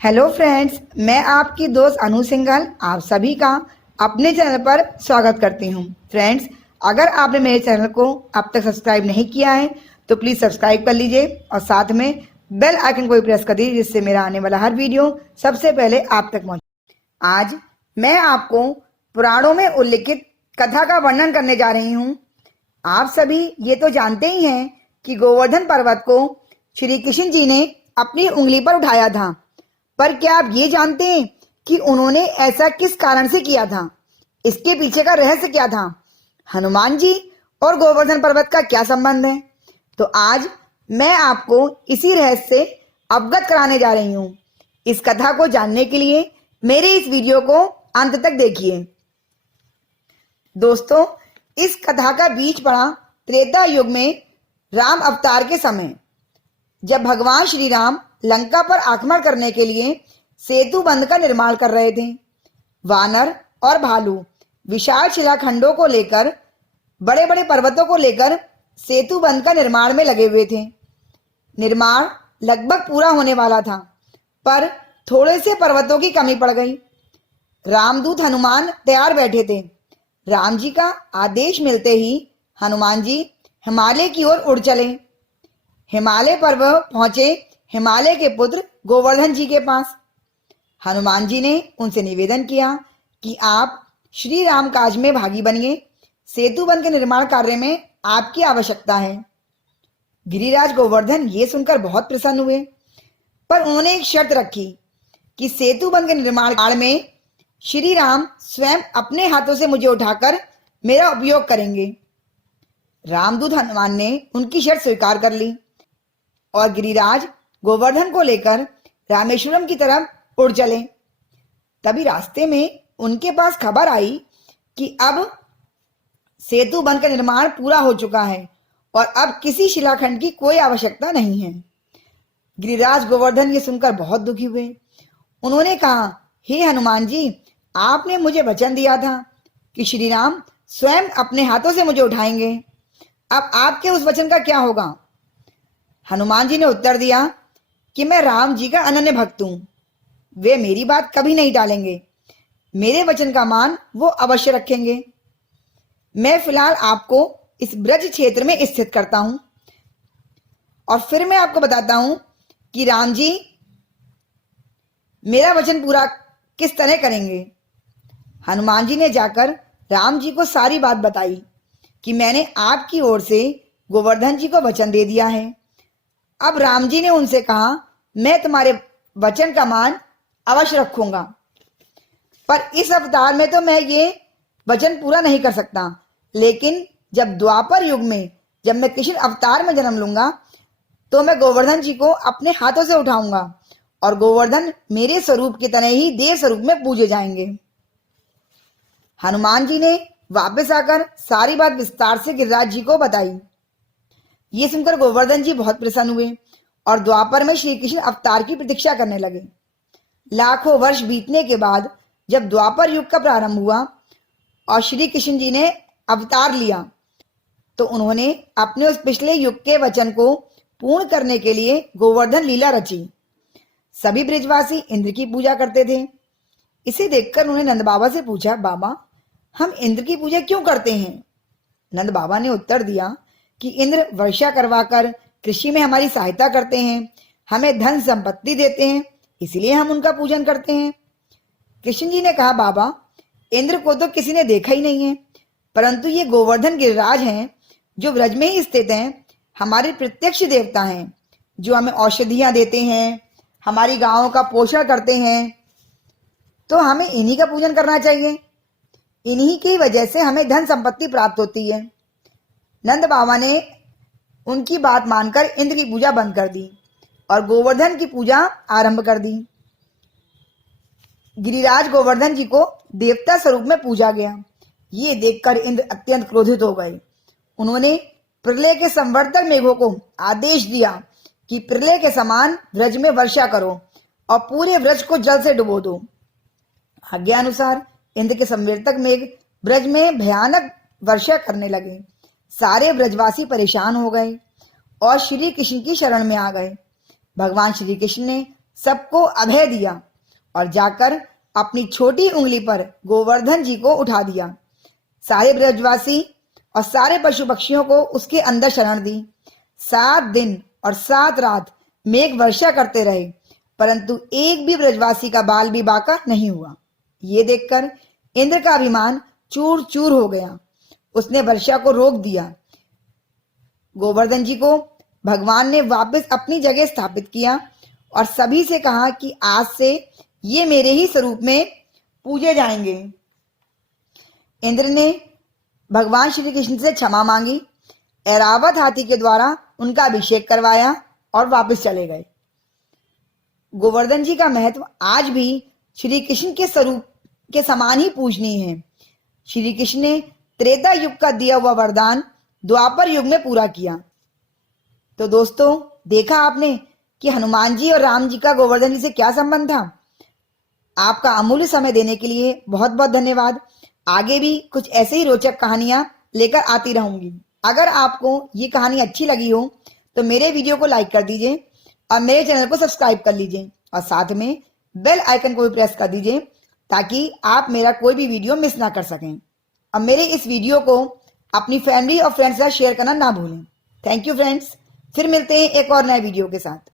Hello friends, मैं आपकी दोस्त अनु सिंघल आप सभी का अपने चैनल पर स्वागत करती हूँ। फ्रेंड्स, अगर आपने मेरे चैनल को अब तक सब्सक्राइब नहीं किया है तो प्लीज़ सब्सक्राइब कर लीजिए और साथ में बेल आइकन को भी प्रेस कर दीजिए, जिससे मेरा आने वाला हर वीडियो सबसे पहले आप तक पहुँचे। आज मैं आपको पुराणों में उल्लिखित कथा का वर्णन करने जा रही हूँ। आप सभी ये तो जानते ही हैं कि गोवर्धन पर्वत को श्री कृष्ण जी ने अपनी उंगली पर उठाया था, पर क्या आप ये जानते हैं कि उन्होंने ऐसा किस कारण से किया था? इसके पीछे का रहस्य क्या था? हनुमान जी और गोवर्धन पर्वत का क्या संबंध है? तो आज मैं आपको इसी रहस्य से अवगत कराने जा रही हूँ। इस कथा को जानने के लिए मेरे इस वीडियो को अंत तक देखिए। दोस्तों, इस कथा का बीज पड़ा त्रेता युग में राम अवतार के समय, जब भगवान श्री राम लंका पर आक्रमण करने के लिए सेतु बंध का निर्माण कर रहे थे। वानर और भालू विशाल शिलाखंडों को लेकर, बड़े बड़े पर्वतों को लेकर सेतु बंध का निर्माण में लगे हुए थे। निर्माण लगभग पूरा होने वाला था, पर थोड़े से पर्वतों की कमी पड़ गई। रामदूत हनुमान तैयार बैठे थे। राम जी का आदेश मिलते ही हनुमान जी हिमालय की ओर उड़ चले। हिमालय पर्वत पहुंचे हिमालय के पुत्र गोवर्धन जी के पास। हनुमान जी ने उनसे निवेदन किया कि आप श्री राम काज में भागी बनिए। सेतु बंध के निर्माण कार्य में आपकी आवश्यकता है। गिरिराज गोवर्धन ये सुनकर बहुत प्रसन्न हुए, पर उन्होंने एक शर्त रखी कि सेतु बंध के निर्माण काल में श्री राम स्वयं अपने हाथों से मुझे उठाकर मेरा उपयोग करेंगे। रामदूत हनुमान ने उनकी शर्त स्वीकार कर ली और गिरिराज गोवर्धन को लेकर रामेश्वरम की तरफ उड़ चले। तभी रास्ते में उनके पास खबर आई कि अब सेतु बंध का निर्माण पूरा हो चुका है और अब किसी शिलाखंड की कोई आवश्यकता नहीं है। गिरिराज गोवर्धन ये सुनकर बहुत दुखी हुए। उन्होंने कहा, हे हनुमान जी, आपने मुझे वचन दिया था कि श्री राम स्वयं अपने हाथों से मुझे उठाएंगे। अब आपके उस वचन का क्या होगा? हनुमान जी ने उत्तर दिया कि मैं राम जी का अनन्य भक्त हूं। वे मेरी बात कभी नहीं टालेंगे। मेरे वचन का मान वो अवश्य रखेंगे। मैं फिलहाल आपको इस ब्रज क्षेत्र में स्थित करता हूं और फिर मैं आपको बताता हूं कि राम जी मेरा वचन पूरा किस तरह करेंगे। हनुमान जी ने जाकर राम जी को सारी बात बताई कि मैंने आपकी ओर से गोवर्धन जी को वचन दे दिया है। अब राम जी ने उनसे कहा, मैं तुम्हारे वचन का मान अवश्य रखूंगा, पर इस अवतार में तो मैं ये वचन पूरा नहीं कर सकता, लेकिन जब द्वापर युग में जब मैं कृष्ण अवतार में जन्म लूंगा तो मैं गोवर्धन जी को अपने हाथों से उठाऊंगा और गोवर्धन मेरे स्वरूप की तरह ही देव स्वरूप में पूजे जाएंगे। हनुमान जी ने वापस आकर सारी बात विस्तार से गिरिराज जी को बताई। ये सुनकर गोवर्धन जी बहुत प्रसन्न हुए और द्वापर में श्री कृष्ण अवतार की प्रतीक्षा करने लगे। लाखों वर्ष बीतने के बाद जब द्वापर युग का प्रारंभ हुआ और श्री कृष्ण जी ने अवतार लिया, तो उन्होंने अपने उस पिछले युग के वचन को पूर्ण करने के लिए गोवर्धन लीला रची। सभी ब्रिजवासी इंद्र की पूजा करते थे। इसे देखकर उन्होंने नंद बाबा से पूछा, बाबा, हम इंद्र की पूजा क्यों करते हैं? नंद बाबा ने उत्तर दिया कि इंद्र वर्षा करवाकर कृषि में हमारी सहायता करते हैं, हमें धन संपत्ति देते हैं, इसलिए हम उनका पूजन करते हैं। कृष्ण जी ने कहा, बाबा, इंद्र को तो किसी ने देखा ही नहीं है, परंतु ये गोवर्धन गिरिराज हैं जो व्रज में ही स्थित हैं, हमारे प्रत्यक्ष देवता हैं, जो हमें औषधियां देते हैं, हमारी गायों का पोषण करते हैं, तो हमें इन्हीं का पूजन करना चाहिए। इन्हीं की वजह से हमें धन संपत्ति प्राप्त होती है। नंद बाबा ने उनकी बात मानकर इंद्र की पूजा बंद कर दी और गोवर्धन की पूजा आरंभ कर दी। गिरिराज गोवर्धन जी को देवता स्वरूप में पूजा गया। ये देखकर इंद्र अत्यंत क्रोधित हो गए। उन्होंने प्रलय के संवर्तक मेघों को आदेश दिया कि प्रलय के समान व्रज में वर्षा करो और पूरे व्रज को जल से डुबो दो। आज्ञा अनुसार इंद्र के संवर्तक मेघ ब्रज में भयानक वर्षा करने लगे। सारे ब्रजवासी परेशान हो गए और श्री कृष्ण की शरण में आ गए। भगवान श्री कृष्ण ने सबको अभय दिया और जाकर अपनी छोटी उंगली पर गोवर्धन जी को उठा दिया। सारे ब्रजवासी और सारे पशु पक्षियों को उसके अंदर शरण दी। 7 दिन और 7 रात मेघ वर्षा करते रहे, परंतु एक भी ब्रजवासी का बाल भी बांका नहीं हुआ। ये देखकर इंद्र का अभिमान चूर चूर हो गया। उसने वर्षा को रोक दिया। गोवर्धन जी को भगवान ने वापस अपनी जगह स्थापित किया और सभी से कहा कि आज से ये मेरे ही स्वरूप में पूजे जाएंगे। इंद्र ने भगवान श्री कृष्ण से क्षमा मांगी, ऐरावत हाथी के द्वारा उनका अभिषेक करवाया और वापस चले गए। गोवर्धन जी का महत्व आज भी श्री कृष्ण के स्वरूप के समान ही पूजनीय है। श्री कृष्ण ने त्रेता युग का दिया हुआ वरदान द्वापर युग में पूरा किया। तो दोस्तों, देखा आपने कि हनुमान जी और राम जी का गोवर्धन जी से क्या संबंध था। आपका अमूल्य समय देने के लिए बहुत बहुत धन्यवाद। आगे भी कुछ ऐसे ही रोचक कहानियां लेकर आती रहूंगी। अगर आपको ये कहानी अच्छी लगी हो तो मेरे वीडियो को लाइक कर दीजिए और मेरे चैनल को सब्सक्राइब कर लीजिए और साथ में बेल आइकन को भी प्रेस कर दीजिए ताकि आप मेरा कोई भी वीडियो मिस ना कर सकें। और मेरे इस वीडियो को अपनी फैमिली और फ्रेंड्स के साथ शेयर करना ना भूलें। Thank you friends. फिर मिलते हैं एक और नए वीडियो के साथ।